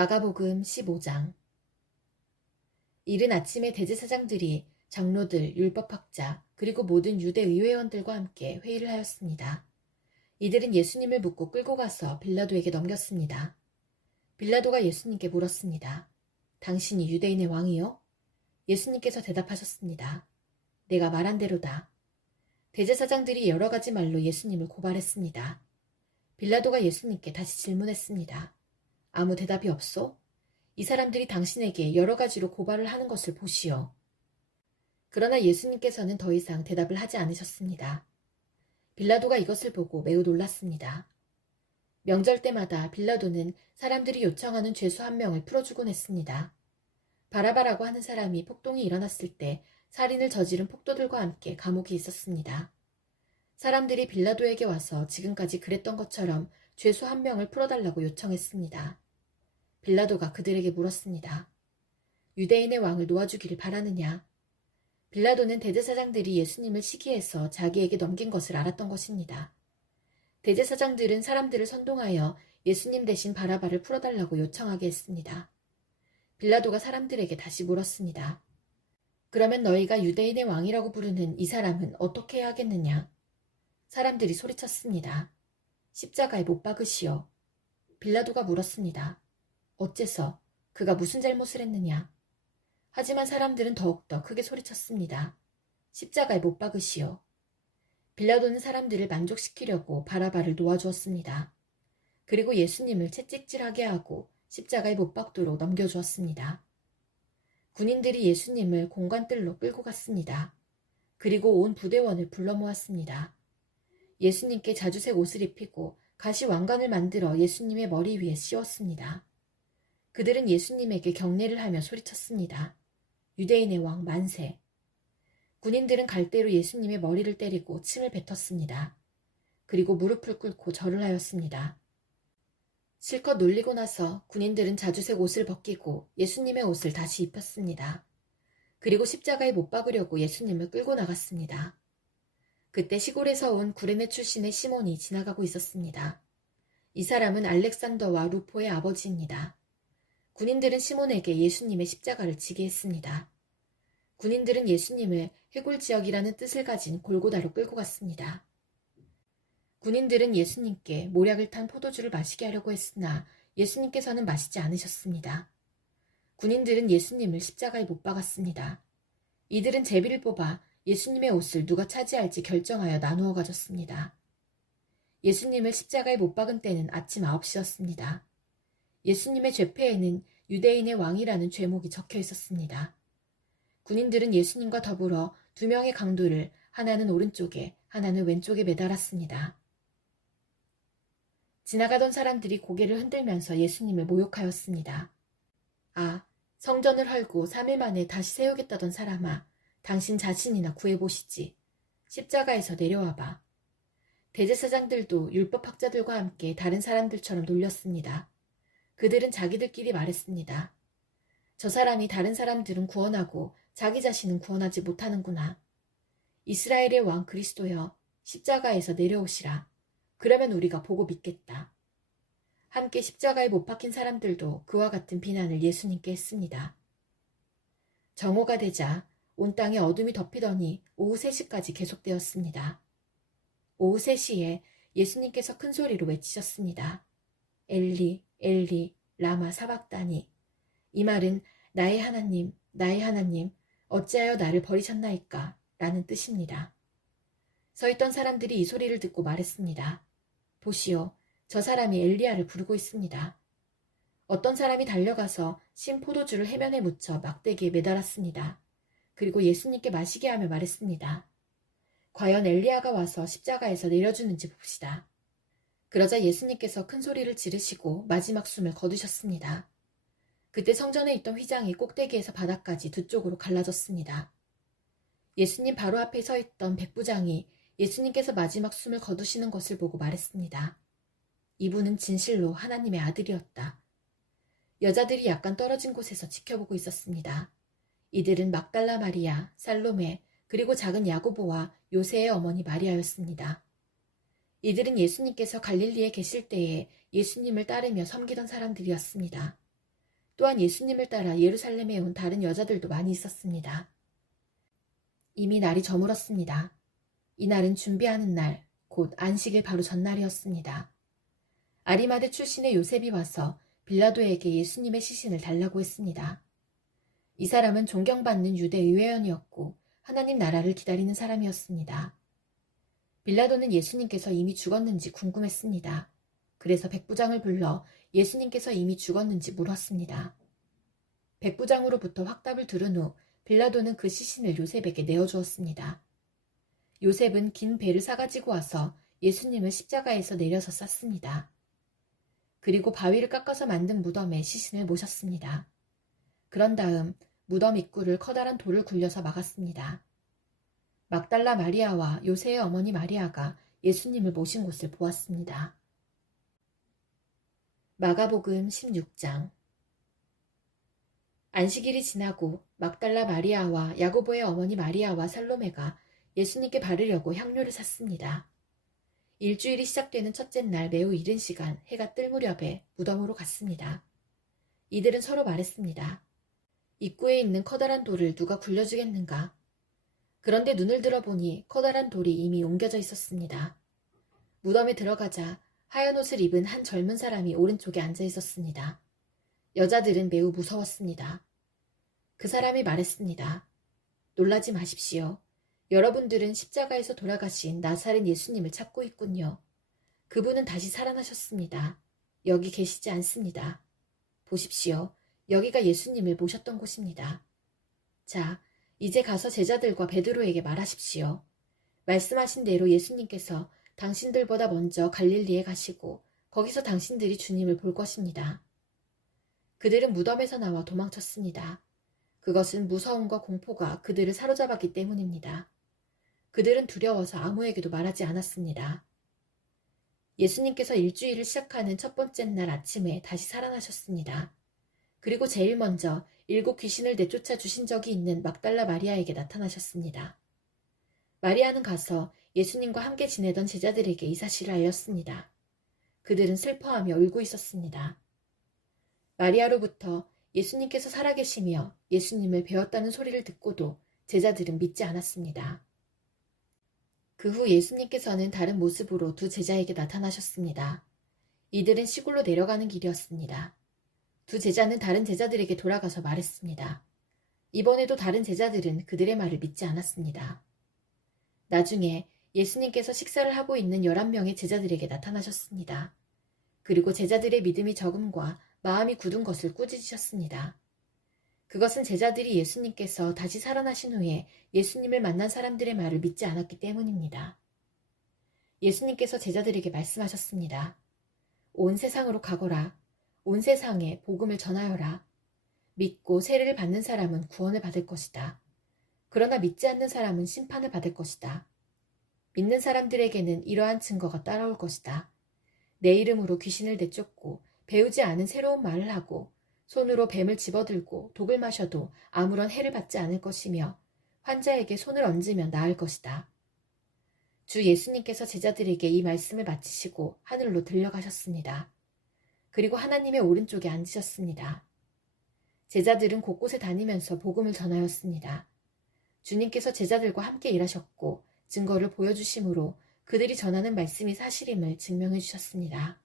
마가복음 15장. 이른 아침에 대제사장들이 장로들, 율법학자, 그리고 모든 유대 의회원들과 함께 회의를 하였습니다. 이들은 예수님을 묻고 끌고 가서 빌라도에게 넘겼습니다. 빌라도가 예수님께 물었습니다. 당신이 유대인의 왕이요? 예수님께서 대답하셨습니다. 내가 말한 대로다. 대제사장들이 여러 가지 말로 예수님을 고발했습니다. 빌라도가 예수님께 다시 질문했습니다. 아무 대답이 없소? 이 사람들이 당신에게 여러 가지로 고발을 하는 것을 보시오. 그러나 예수님께서는 더 이상 대답을 하지 않으셨습니다. 빌라도가 이것을 보고 매우 놀랐습니다. 명절 때마다 빌라도는 사람들이 요청하는 죄수 한 명을 풀어주곤 했습니다. 바라바라고 하는 사람이 폭동이 일어났을 때 살인을 저지른 폭도들과 함께 감옥에 있었습니다. 사람들이 빌라도에게 와서 지금까지 그랬던 것처럼 죄수 한 명을 풀어달라고 요청했습니다. 빌라도가 그들에게 물었습니다. 유대인의 왕을 놓아주기를 바라느냐? 빌라도는 대제사장들이 예수님을 시기해서 자기에게 넘긴 것을 알았던 것입니다. 대제사장들은 사람들을 선동하여 예수님 대신 바라바를 풀어달라고 요청하게 했습니다. 빌라도가 사람들에게 다시 물었습니다. 그러면 너희가 유대인의 왕이라고 부르는 이 사람은 어떻게 해야 하겠느냐? 사람들이 소리쳤습니다. 십자가에 못 박으시오. 빌라도가 물었습니다. 어째서? 그가 무슨 잘못을 했느냐? 하지만 사람들은 더욱더 크게 소리쳤습니다. 십자가에 못 박으시오. 빌라도는 사람들을 만족시키려고 바라바를 놓아주었습니다. 그리고 예수님을 채찍질하게 하고 십자가에 못 박도록 넘겨주었습니다. 군인들이 예수님을 공관뜰로 끌고 갔습니다. 그리고 온 부대원을 불러 모았습니다. 예수님께 자주색 옷을 입히고 가시 왕관을 만들어 예수님의 머리 위에 씌웠습니다. 그들은 예수님에게 경례를 하며 소리쳤습니다. 유대인의 왕 만세. 군인들은 갈대로 예수님의 머리를 때리고 침을 뱉었습니다. 그리고 무릎을 꿇고 절을 하였습니다. 실컷 놀리고 나서 군인들은 자주색 옷을 벗기고 예수님의 옷을 다시 입혔습니다. 그리고 십자가에 못 박으려고 예수님을 끌고 나갔습니다. 그때 시골에서 온 구레네 출신의 시몬이 지나가고 있었습니다. 이 사람은 알렉산더와 루포의 아버지입니다. 군인들은 시몬에게 예수님의 십자가를 지게 했습니다. 군인들은 예수님을 해골 지역이라는 뜻을 가진 골고다로 끌고 갔습니다. 군인들은 예수님께 모략을 탄 포도주를 마시게 하려고 했으나 예수님께서는 마시지 않으셨습니다. 군인들은 예수님을 십자가에 못 박았습니다. 이들은 제비를 뽑아 예수님의 옷을 누가 차지할지 결정하여 나누어 가졌습니다. 예수님을 십자가에 못 박은 때는 아침 9시였습니다. 예수님의 죄패에는 유대인의 왕이라는 죄목이 적혀 있었습니다. 군인들은 예수님과 더불어 두 명의 강도를 하나는 오른쪽에 하나는 왼쪽에 매달았습니다. 지나가던 사람들이 고개를 흔들면서 예수님을 모욕하였습니다. 아, 성전을 헐고 3일 만에 다시 세우겠다던 사람아, 당신 자신이나 구해보시지. 십자가에서 내려와봐. 대제사장들도 율법학자들과 함께 다른 사람들처럼 놀렸습니다. 그들은 자기들끼리 말했습니다. 저 사람이 다른 사람들은 구원하고 자기 자신은 구원하지 못하는구나. 이스라엘의 왕 그리스도여, 십자가에서 내려오시라. 그러면 우리가 보고 믿겠다. 함께 십자가에 못 박힌 사람들도 그와 같은 비난을 예수님께 했습니다. 정오가 되자 온 땅에 어둠이 덮이더니 오후 3시까지 계속되었습니다. 오후 3시에 예수님께서 큰 소리로 외치셨습니다. 엘리, 엘리, 라마 사박다니. 이 말은 나의 하나님, 나의 하나님, 어찌하여 나를 버리셨나이까? 라는 뜻입니다. 서있던 사람들이 이 소리를 듣고 말했습니다. 보시오, 저 사람이 엘리야를 부르고 있습니다. 어떤 사람이 달려가서 신 포도주를 해면에 묻혀 막대기에 매달았습니다. 그리고 예수님께 마시게 하며 말했습니다. 과연 엘리야가 와서 십자가에서 내려주는지 봅시다. 그러자 예수님께서 큰 소리를 지르시고 마지막 숨을 거두셨습니다. 그때 성전에 있던 휘장이 꼭대기에서 바닥까지 두 쪽으로 갈라졌습니다. 예수님 바로 앞에 서 있던 백부장이 예수님께서 마지막 숨을 거두시는 것을 보고 말했습니다. 이분은 진실로 하나님의 아들이었다. 여자들이 약간 떨어진 곳에서 지켜보고 있었습니다. 이들은 막달라 마리아, 살로메, 그리고 작은 야고보와 요새의 어머니 마리아였습니다. 이들은 예수님께서 갈릴리에 계실 때에 예수님을 따르며 섬기던 사람들이었습니다. 또한 예수님을 따라 예루살렘에 온 다른 여자들도 많이 있었습니다. 이미 날이 저물었습니다. 이날은 준비하는 날, 곧 안식일 바로 전날이었습니다. 아리마대 출신의 요셉이 와서 빌라도에게 예수님의 시신을 달라고 했습니다. 이 사람은 존경받는 유대 의회원이었고 하나님 나라를 기다리는 사람이었습니다. 빌라도는 예수님께서 이미 죽었는지 궁금했습니다. 그래서 백부장을 불러 예수님께서 이미 죽었는지 물었습니다. 백부장으로부터 확답을 들은 후 빌라도는 그 시신을 요셉에게 내어주었습니다. 요셉은 긴 배를 사가지고 와서 예수님을 십자가에서 내려서 쌌습니다. 그리고 바위를 깎아서 만든 무덤에 시신을 모셨습니다. 그런 다음 무덤 입구를 커다란 돌을 굴려서 막았습니다. 막달라 마리아와 요새의 어머니 마리아가 예수님을 모신 곳을 보았습니다. 마가복음 16장. 안식일이 지나고 막달라 마리아와 야고보의 어머니 마리아와 살로메가 예수님께 바르려고 향료를 샀습니다. 일주일이 시작되는 첫째 날 매우 이른 시간 해가 뜰 무렵에 무덤으로 갔습니다. 이들은 서로 말했습니다. 입구에 있는 커다란 돌을 누가 굴려주겠는가? 그런데 눈을 들어보니 커다란 돌이 이미 옮겨져 있었습니다. 무덤에 들어가자 하얀 옷을 입은 한 젊은 사람이 오른쪽에 앉아 있었습니다. 여자들은 매우 무서웠습니다. 그 사람이 말했습니다. 놀라지 마십시오. 여러분들은 십자가에서 돌아가신 나사렛 예수님을 찾고 있군요. 그분은 다시 살아나셨습니다. 여기 계시지 않습니다. 보십시오. 여기가 예수님을 모셨던 곳입니다. 자, 이제 가서 제자들과 베드로에게 말하십시오. 말씀하신 대로 예수님께서 당신들보다 먼저 갈릴리에 가시고 거기서 당신들이 주님을 볼 것입니다. 그들은 무덤에서 나와 도망쳤습니다. 그것은 무서움과 공포가 그들을 사로잡았기 때문입니다. 그들은 두려워서 아무에게도 말하지 않았습니다. 예수님께서 일주일을 시작하는 첫 번째 날 아침에 다시 살아나셨습니다. 그리고 제일 먼저 7 귀신을 내쫓아 주신 적이 있는 막달라 마리아에게 나타나셨습니다. 마리아는 가서 예수님과 함께 지내던 제자들에게 이 사실을 알렸습니다. 그들은 슬퍼하며 울고 있었습니다. 마리아로부터 예수님께서 살아계시며 예수님을 배웠다는 소리를 듣고도 제자들은 믿지 않았습니다. 그 후 예수님께서는 다른 모습으로 두 제자에게 나타나셨습니다. 이들은 시골로 내려가는 길이었습니다. 두 제자는 다른 제자들에게 돌아가서 말했습니다. 이번에도 다른 제자들은 그들의 말을 믿지 않았습니다. 나중에 예수님께서 식사를 하고 있는 11명의 제자들에게 나타나셨습니다. 그리고 제자들의 믿음이 적음과 마음이 굳은 것을 꾸짖으셨습니다. 그것은 제자들이 예수님께서 다시 살아나신 후에 예수님을 만난 사람들의 말을 믿지 않았기 때문입니다. 예수님께서 제자들에게 말씀하셨습니다. 온 세상으로 가거라. 온 세상에 복음을 전하여라. 믿고 세례를 받는 사람은 구원을 받을 것이다. 그러나 믿지 않는 사람은 심판을 받을 것이다. 믿는 사람들에게는 이러한 증거가 따라올 것이다. 내 이름으로 귀신을 내쫓고 배우지 않은 새로운 말을 하고 손으로 뱀을 집어들고 독을 마셔도 아무런 해를 받지 않을 것이며 환자에게 손을 얹으면 나을 것이다. 주 예수님께서 제자들에게 이 말씀을 마치시고 하늘로 들려가셨습니다. 그리고 하나님의 오른쪽에 앉으셨습니다. 제자들은 곳곳에 다니면서 복음을 전하였습니다. 주님께서 제자들과 함께 일하셨고 증거를 보여주심으로 그들이 전하는 말씀이 사실임을 증명해 주셨습니다.